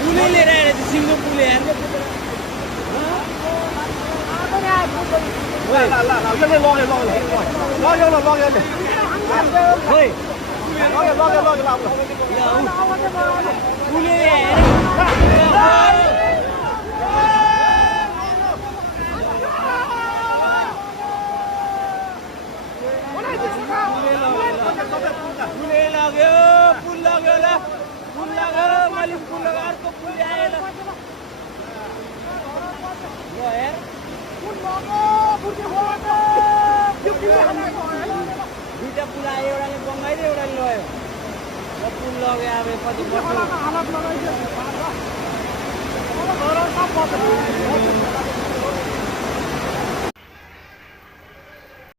पुलै लिएर आएर चाहिँ सिङ्गो पुल यार पुलै लाग्यो पुल लाग्यो ल पुल लाग्यो मैले पुल लगाएर अर्को पुल आएन ल हेर दुईटा पुल आयो एउटाले बङ्गाइदियो एउटाले लग्यो र पुल लग्यो अब कति वर्ष